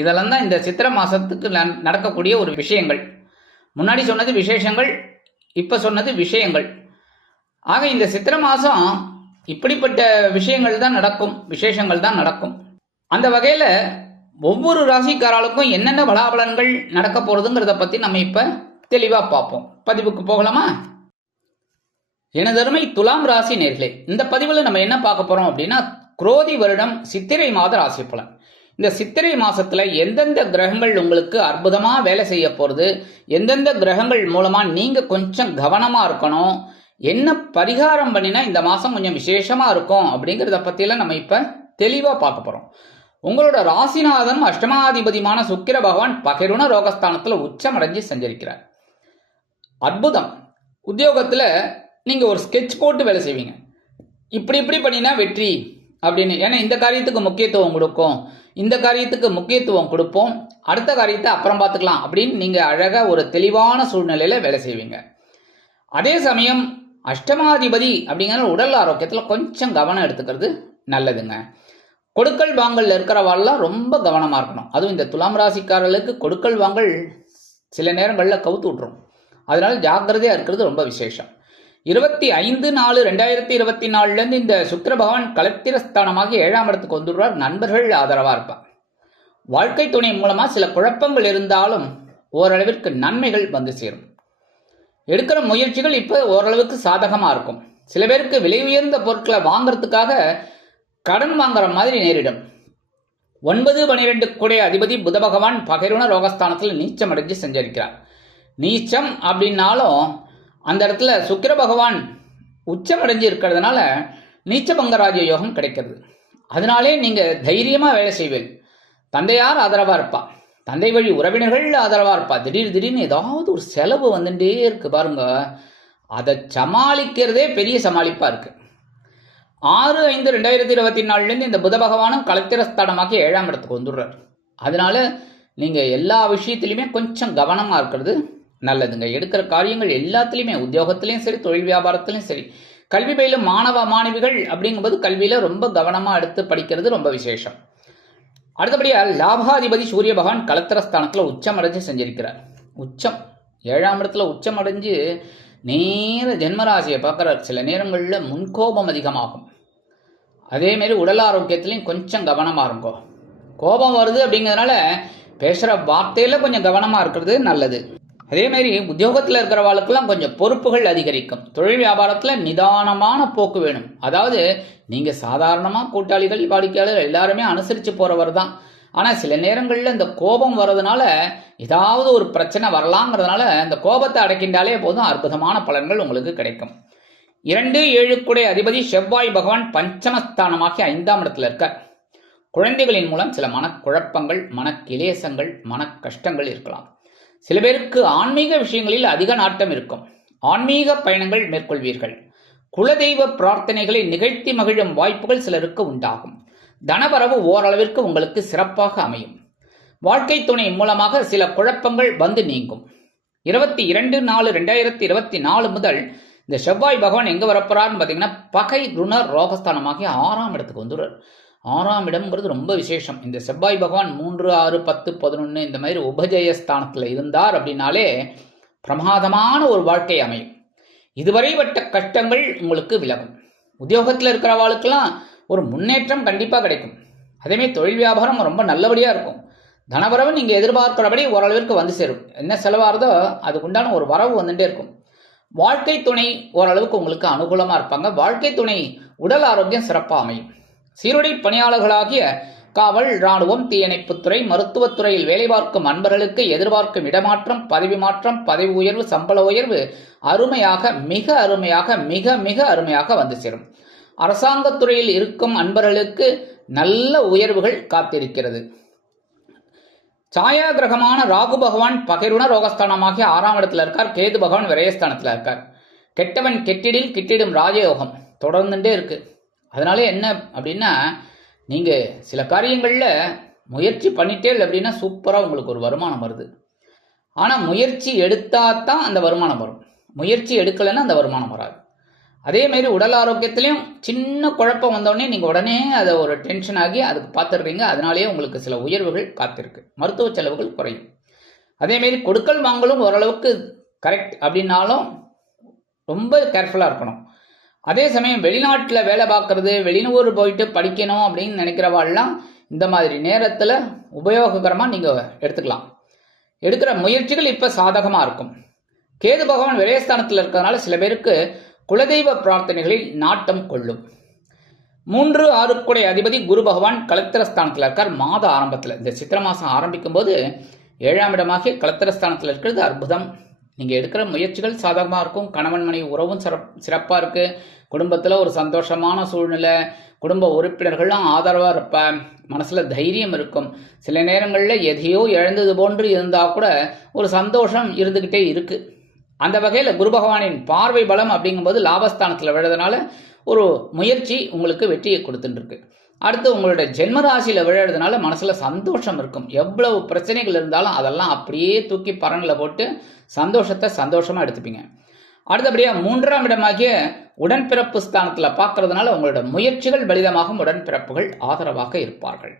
இதெல்லாம் தான் இந்த சித்திரை மாதத்துக்கு நடக்கக்கூடிய ஒரு விஷயங்கள். முன்னாடி சொன்னது விசேஷங்கள் இப்போ சொன்னது விஷயங்கள். ஆக இந்த சித்திரை மாதம் இப்படிப்பட்ட விஷயங்கள் தான் நடக்கும் விசேஷங்கள் தான் நடக்கும். அந்த வகையில் ஒவ்வொரு ராசிக்காரர்களுக்கும் என்னென்ன பலாபலன்கள் நடக்க போகிறதுங்கிறத பற்றி நம்ம இப்போ தெளிவாக பார்ப்போம். பதிவுக்கு போகலாமா? எனதருமை துலாம் ராசி நேர்களே இந்த பதிவில் நம்ம என்ன பார்க்க போகிறோம் அப்படின்னா குரோதி வருடம் சித்திரை மாத ராசி பலன் இந்த சித்திரை மாசத்துல எந்தெந்த கிரகங்கள் உங்களுக்கு அற்புதமா வேலை செய்ய போறது? எந்தெந்த கிரகங்கள் மூலமா நீங்க கொஞ்சம் கவனமா இருக்கணும்? என்ன பரிகாரம் பண்ணினா இந்த மாசம் கொஞ்சம் விசேஷமா இருக்கும் அப்படிங்கிறத பத்தியெல்லாம் நம்ம இப்ப தெளிவா பார்க்க போறோம். உங்களோட ராசிநாதன் அஷ்டமாதிபதிமான சுக்கிர பகவான் பகிருண ரோகஸ்தானத்துல உச்சமடைஞ்சு சஞ்சரிக்கிறார். அற்புதம். உத்தியோகத்துல நீங்க ஒரு ஸ்கெட்ச் போட்டு வேலை செய்வீங்க. இப்படி இப்படி பண்ணினா வெற்றி அப்படின்னு. ஏன்னா இந்த காரியத்துக்கு முக்கியத்துவம் கொடுக்கும். இந்த காரியத்துக்கு முக்கியத்துவம் கொடுப்போம். அடுத்த காரியத்தை அப்புறம் பார்த்துக்கலாம் அப்படின்னு நீங்கள் அழகாக ஒரு தெளிவான சூழ்நிலையில் வேலை செய்வீங்க. அதே சமயம் அஷ்டமாதிபதி அப்படிங்கிற உடல் ஆரோக்கியத்தில் கொஞ்சம் கவனம் எடுத்துக்கிறது நல்லதுங்க. கொடுக்கல் வாங்கல் இருக்கிறவாள்லாம் ரொம்ப கவனமாக இருக்கணும். அதுவும் இந்த துலாம் ராசிக்காரர்களுக்கு கொடுக்கல் வாங்கல் சில நேரங்களில் கவுத்து விட்ரும் அதனால் ஜாக்கிரதையாக இருக்கிறது ரொம்ப விசேஷம். இருபத்தி ஐந்து நாலு ரெண்டாயிரத்தி இருபத்தி நாலுலேருந்து இந்த சுக்கர பகவான் கலத்திரஸ்தானமாக ஏழாம் இடத்துக்கு வந்துடுவார் நண்பர்கள் ஆதரவாக இருப்பார். வாழ்க்கை துணை மூலமாக சில குழப்பங்கள் இருந்தாலும் ஓரளவிற்கு நன்மைகள் வந்து சேரும். எடுக்கிற முயற்சிகள் இப்போ ஓரளவுக்கு சாதகமாக இருக்கும். சில பேருக்கு விலை உயர்ந்த பொருட்களை வாங்குறதுக்காக கடன் வாங்குற மாதிரி நேரிடும். ஒன்பது பனிரெண்டு கூடிய அதிபதி புத பகவான் பகைருண ரோகஸ்தானத்தில் நீச்சம் அடைஞ்சு செஞ்சிருக்கிறார். நீச்சம் அப்படின்னாலும் அந்த இடத்துல சுக்கிர பகவான் உச்சமடைஞ்சு இருக்கிறதுனால நீச்சபங்கராஜ யோகம் கிடைக்கிறது. அதனாலே நீங்கள் தைரியமாக வேலை செய்வேன். தந்தையார் ஆதரவாக இருப்பா. தந்தை வழி உறவினர்கள் ஆதரவாக இருப்பா. திடீர் திடீர்னு ஏதாவது ஒரு செலவு வந்துட்டே இருக்கு பாருங்க. அதை சமாளிக்கிறதே பெரிய சமாளிப்பாக இருக்குது ஆறு ஐந்து ரெண்டாயிரத்தி இருபத்தி நாலுலேருந்து இந்த புத பகவானும் கலத்திரஸ்தானமாக்கி ஏழாம் இடத்துக்கு வந்துடுறார். அதனால நீங்கள் எல்லா விஷயத்துலையுமே கொஞ்சம் கவனமாக இருக்கிறது. நல்லதுங்க. எடுக்கிற காரியங்கள் எல்லாத்துலேயுமே உத்தியோகத்துலேயும் சரி தொழில் வியாபாரத்துலேயும் சரி. கல்வி பயிலும் மாணவ மாணவிகள் அப்படிங்கும்போது கல்வியில் ரொம்ப கவனமாக எடுத்து படிக்கிறது ரொம்ப விசேஷம். அடுத்தபடியாக லாபாதிபதி சூரிய பகவான் கலத்திரஸ்தானத்தில் உச்சம் அடைஞ்சு செஞ்சிருக்கிறார். உச்சம். ஏழாம் இடத்துல உச்சம் அடைஞ்சு நேர ஜென்மராசியை பார்க்குறார். சில நேரங்களில் முன்கோபம் அதிகமாகும். அதேமாரி உடல் ஆரோக்கியத்துலேயும் கொஞ்சம் கவனமாக இருக்கும் கோபம் வருது அப்படிங்கிறதுனால பேசுகிற வார்த்தையில் கொஞ்சம் கவனமாக இருக்கிறது நல்லது. அதே மாதிரி உத்தியோகத்தில் இருக்கிறவாளுக்கெல்லாம் கொஞ்சம் பொறுப்புகள் அதிகரிக்கும். தொழில் வியாபாரத்தில் நிதானமான போக்கு வேணும். அதாவது நீங்கள் சாதாரணமாக கூட்டாளிகள் வாடிக்கையாளர் எல்லாருமே அனுசரித்து போகிறவர் தான் ஆனால் சில நேரங்களில் இந்த கோபம் வர்றதுனால ஏதாவது ஒரு பிரச்சனை வரலாங்கிறதுனால இந்த கோபத்தை அடக்கின்றாலே போதும் அற்புதமான பலன்கள் உங்களுக்கு கிடைக்கும். இரண்டு ஏழுக்குடைய அதிபதி செவ்வாய் பகவான் பஞ்சமஸ்தானமாகி ஐந்தாம் இடத்துல இருக்கார். குழந்தைகளின் மூலம் சில மனக்குழப்பங்கள் மனக்கிலேசங்கள் மன கஷ்டங்கள் இருக்கலாம். சில பேருக்கு ஆன்மீக விஷயங்களில் அதிக நாட்டம் இருக்கும். ஆன்மீக பயணங்கள் மேற்கொள்வீர்கள். குலதெய்வ பிரார்த்தனைகளை நிகழ்த்தி மகிழும் வாய்ப்புகள் சிலருக்கு உண்டாகும். தனவரவு ஓரளவிற்கு உங்களுக்கு சிறப்பாக அமையும். வாழ்க்கை துணை மூலமாக சில குழப்பங்கள் வந்து நீங்கும். இருபத்தி இரண்டு நாலு ரெண்டாயிரத்தி இருபத்தி நாலு முதல் இந்த செவ்வாய் பகவான் எங்கே வரப்போறாருன்னு பார்த்தீங்கன்னா பகை ருணர் ரோகஸ்தானமாகி ஆறாம் இடத்துக்கு வந்துடுறார். ஆறாம் இடம்ங்கிறது ரொம்ப விசேஷம். இந்த செவ்வாய் பகவான் மூன்று ஆறு பத்து பதினொன்று இந்த மாதிரி உபஜயஸ்தானத்தில் இருந்தார் அப்படின்னாலே பிரமாதமான ஒரு வாழ்க்கை அமையும். இதுவரை பட்ட கஷ்டங்கள் உங்களுக்கு விலகும். உத்தியோகத்தில் இருக்கிறவாளுக்கெல்லாம் ஒரு முன்னேற்றம் கண்டிப்பாக கிடைக்கும். அதேமாதிரி தொழில் வியாபாரம் ரொம்ப நல்லபடியாக இருக்கும். தனவரவு நீங்கள் எதிர்பார்க்கிறபடி ஓரளவிற்கு வந்து சேரும். என்ன செலவாகிறதோ அதுக்குண்டான ஒரு வரவு வந்துட்டே இருக்கும். வாழ்க்கை துணை ஓரளவுக்கு உங்களுக்கு அனுகூலமாக இருப்பாங்க. வாழ்க்கை துணை உடல் ஆரோக்கியம் சிறப்பாக அமையும். சீருடை பணியாளர்களாகிய காவல் இராணுவம் தீயணைப்புத்துறை மருத்துவத்துறையில் வேலை பார்க்கும் அன்பர்களுக்கு எதிர்பார்க்கும் இடமாற்றம் பதவி மாற்றம் பதவி உயர்வு சம்பள உயர்வு அருமையாக மிக அருமையாக மிக மிக அருமையாக வந்து சேரும். அரசாங்கத் துறையில் இருக்கும் அன்பர்களுக்கு நல்ல உயர்வுகள் காத்திருக்கிறது. சாயா கிரகமான ராகு பகவான் பகைருண ரோகஸ்தானமாகிய ஆறாம் இடத்துல இருக்கார். கேது பகவான் விரயஸ்தானத்தில் இருக்கார். கெட்டவன் கெட்டிடில் கிட்டிடும் ராஜயோகம் தொடர்ந்துட்டே இருக்கு. அதனால என்ன அப்படின்னா நீங்கள் சில காரியங்களில் முயற்சி பண்ணிட்டே இல்லை அப்படின்னா சூப்பராக உங்களுக்கு ஒரு வருமானம் வருது. ஆனால் முயற்சி எடுத்தால் தான் அந்த வருமானம் வரும். முயற்சி எடுக்கலைன்னா அந்த வருமானம் வராது. அதேமாரி உடல் ஆரோக்கியத்துலேயும் சின்ன குழப்பம் வந்தோடனே நீங்கள் உடனே அதை ஒரு டென்ஷன் ஆகி அதுக்கு பார்த்துடுறீங்க. அதனாலேயே உங்களுக்கு சில உயர்வுகள் காத்திருக்கு. மருத்துவ செலவுகள் குறையும். அதேமாரி கொடுக்கல் வாங்கலும் ஓரளவுக்கு கரெக்ட் அப்படின்னாலும் ரொம்ப கேர்ஃபுல்லாக இருக்கணும். அதே சமயம் வெளிநாட்டில் வேலை பார்க்குறது வெளியூர் போயிட்டு படிக்கணும் அப்படின்னு நினைக்கிறவாள்லாம் இந்த மாதிரி நேரத்தில் உபயோககரமாக நீங்கள் எடுத்துக்கலாம். எடுக்கிற முயற்சிகள் இப்போ சாதகமாக இருக்கும். கேது பகவான் விரயஸ்தானத்தில் இருக்கிறதுனால சில பேருக்கு குலதெய்வ பிரார்த்தனைகளில் நாட்டம் கொள்ளும். மூன்று ஆறுக்குடைய அதிபதி குரு பகவான் கலத்திரஸ்தானத்தில் இருக்கார் மாத ஆரம்பத்தில். இந்த சித்திர மாதம் ஆரம்பிக்கும் போது ஏழாம் இடமாகிய கலத்திரஸ்தானத்தில் இருக்கிறது அற்புதம். நீங்கள் எடுக்கிற முயற்சிகள் சாதகமாக இருக்கும். கணவன் மனைவி உறவும் சிறப் சிறப்பாக இருக்குது குடும்பத்தில் ஒரு சந்தோஷமான சூழ்நிலை குடும்ப உறுப்பினர்கள்லாம் ஆதரவாக இருப்ப மனசில் தைரியம் இருக்கும். சில நேரங்களில் எதையோ இழந்தது போன்று இருந்தால் கூட ஒரு சந்தோஷம் இருந்துக்கிட்டே இருக்குது அந்த வகையில் குரு பகவானின் பார்வை பலம் அப்படிங்கும்போது லாபஸ்தானத்தில் விழுறதுனால ஒரு முயற்சி உங்களுக்கு வெற்றியை கொடுத்துட்டுருக்கு. அடுத்து உங்களோட ஜென்ம ராசியில் விழுறதுனால மனசில் சந்தோஷம் இருக்கும். எவ்வளவு பிரச்சனைகள் இருந்தாலும் அதெல்லாம் அப்படியே தூக்கி பரனில் போட்டு சந்தோஷத்தை சந்தோஷமாக எடுத்துப்பீங்க. அடுத்தபடியாக மூன்றாம் இடமாகிய உடன்பிறப்பு ஸ்தானத்தில் பார்க்கறதுனால உங்களோட முயற்சிகள் பலிதமாகும் உடன்பிறப்புகள் ஆதரவாக இருப்பார்கள்.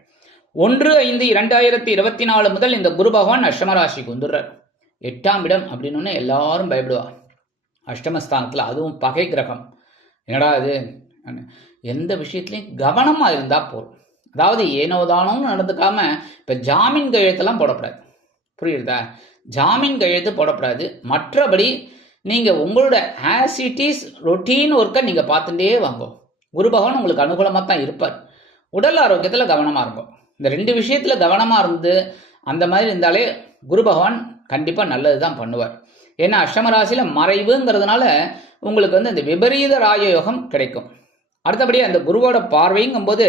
ஒன்று ஐந்து இரண்டாயிரத்தி இருபத்தி நாலு முதல் இந்த குரு பகவான் அஷ்டமராசிக்கு வந்துடுறார். எட்டாம் இடம் அப்படின்னு எல்லாரும் பயப்படுவா அஷ்டமஸ்தானத்தில் அதுவும் பகை கிரகம். என்னடா இது? எந்த விஷயத்துலையும் கவனமாக இருந்தால் போதும். அதாவது ஏனோதானோன்னு நடந்துக்காம இப்போ ஜாமீன் கையெழுத்தெல்லாம் போடக்கூடாது புரியுதா? ஜாமீன் கையெழுத்து போடக்கூடாது மற்றபடி நீங்கள் உங்களோட ஆஸ் இட் இஸ் ரொட்டீன் ஒர்க்கை நீங்கள் பார்த்துட்டே வாங்க. குரு பகவான் உங்களுக்கு அனுகூலமாக தான் இருப்பார். உடல் ஆரோக்கியத்தில் கவனமாக இருக்கும் இந்த ரெண்டு விஷயத்தில் கவனமாக இருந்து அந்த மாதிரி இருந்தாலே குரு பகவான் கண்டிப்பாக நல்லது தான் பண்ணுவார். ஏன்னா அஷ்டம ராசியில் மறைவுங்கிறதுனால உங்களுக்கு வந்து இந்த விபரீத ராஜயோகம் கிடைக்கும். அடுத்தபடி அந்த குருவோட பார்வைங்கும்போது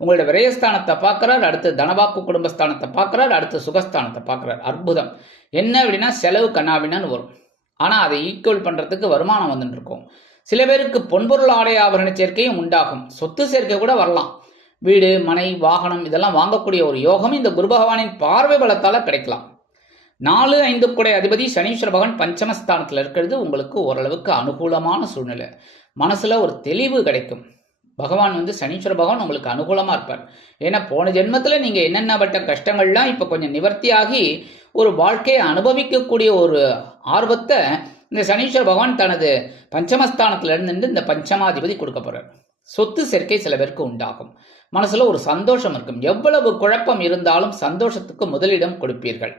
உங்களோட விரயஸ்தானத்தை பார்க்குறார் அடுத்து தனவாக்கு குடும்பஸ்தானத்தை பார்க்குறாரு அடுத்து சுகஸ்தானத்தை பார்க்குறார். அற்புதம். என்ன அப்படின்னா செலவு கண்ணாபின்னு வரும். ஆனால் அதை ஈக்குவல் பண்ணுறதுக்கு வருமானம் வந்துட்டு இருக்கும். சில பேருக்கு பொன்பொருள் ஆடை ஆபரண சேர்க்கையும் உண்டாகும். சொத்து சேர்க்கை கூட வரலாம். வீடு மனை வாகனம் இதெல்லாம் வாங்கக்கூடிய ஒரு யோகம் இந்த குரு பகவானின் பார்வை பலத்தால் கிடைக்கலாம். நாலு ஐந்து குடை அதிபதி சனீஸ்வர பகவான் பஞ்சமஸ்தானத்தில் இருக்கிறது உங்களுக்கு ஓரளவுக்கு அனுகூலமான சூழ்நிலை. மனசில் ஒரு தெளிவு கிடைக்கும். பகவான் வந்து சனீஸ்வர பகவான் உங்களுக்கு அனுகூலமாக இருப்பார். ஏன்னா போன ஜென்மத்தில் நீங்கள் என்னென்னப்பட்ட கஷ்டங்கள்லாம் இப்போ கொஞ்சம் நிவர்த்தியாகி ஒரு வாழ்க்கையை அனுபவிக்கக்கூடிய ஒரு ஆர்வத்தை இந்த சனீஸ்வர பகவான் தனது பஞ்சமஸ்தானத்திலிருந்து இந்த பஞ்சமாதிபதி கொடுக்க போகிறார் சொத்து சேர்க்கை சில பேருக்கு உண்டாகும். மனசில் ஒரு சந்தோஷம் இருக்கும். எவ்வளவு குழப்பம் இருந்தாலும் சந்தோஷத்துக்கு முதலிடம் கொடுப்பீர்கள்.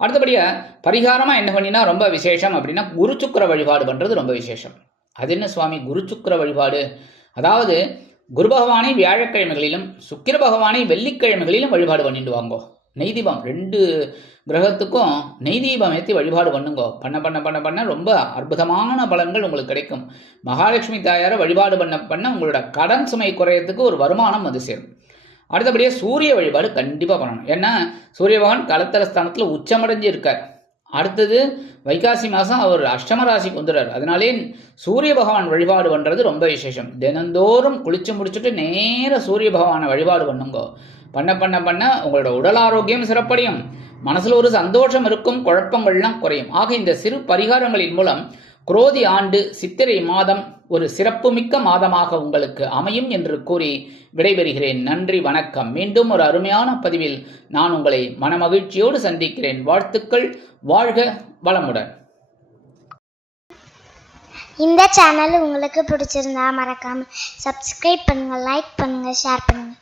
அடுத்தபடியாக பரிகாரமாக என்ன பண்ணினா ரொம்ப விசேஷம் அப்படின்னா குரு சுக்கர வழிபாடு பண்ணுறது ரொம்ப விசேஷம். அது என்ன சுவாமி? குரு சுக்கர வழிபாடு. அதாவது குரு பகவானை வியாழக்கிழமைகளிலும் சுக்கிர பகவானை வெள்ளிக்கிழமைகளிலும் வழிபாடு பண்ணிட்டு வாங்கோ நெய் தீபம் ரெண்டு கிரகத்துக்கும் நெய் தீபம் ஏற்றி வழிபாடு பண்ணுங்கோ. பண்ண பண்ண பண்ண பண்ண ரொம்ப அற்புதமான பலன்கள் உங்களுக்கு கிடைக்கும். மகாலட்சுமி தாயாரை வழிபாடு பண்ண பண்ண உங்களோட கடன் சுமை குறையத்துக்கு ஒரு வருமானம் வந்து சேரும். அடுத்தபடியாக சூரிய வழிபாடு கண்டிப்பாக பண்ணணும். ஏன்னா சூரிய பகவான் கலத்தர ஸ்தானத்தில் உச்சமடைஞ்சு இருக்கார் அடுத்தது வைகாசி மாதம் அவர் அஷ்டம ராசிக்கு வந்துடுறார். அதனாலே சூரிய பகவான் வழிபாடு பண்ணுறது ரொம்ப விசேஷம். தினந்தோறும் குளிச்சு முடிச்சுட்டு நேர சூரிய பகவானை வழிபாடு பண்ணுங்க. பண்ண பண்ண பண்ண உங்களோட உடல் ஆரோக்கியம் சிறப்படையும். மனசில் ஒரு சந்தோஷம் இருக்கும் குழப்பங்கள்லாம் குறையும். ஆக இந்த சிறு பரிகாரங்களின் மூலம் குரோதி ஆண்டு சித்திரை மாதம் ஒரு சிறப்புமிக்க மாதமாக உங்களுக்கு அமையும் என்று கூறி விடைபெறுகிறேன். நன்றி வணக்கம். மீண்டும் ஒரு அருமையான பதிவில் நான் உங்களை மனமகிழ்ச்சியோடு சந்திக்கிறேன். வாழ்த்துக்கள் வாழ்க வளமுடன். இந்த சேனல் உங்களுக்கு பிடிச்சிருந்தா மறக்காம சப்ஸ்கிரைப் பண்ணுங்க லைக் பண்ணுங்க ஷேர் பண்ணுங்க.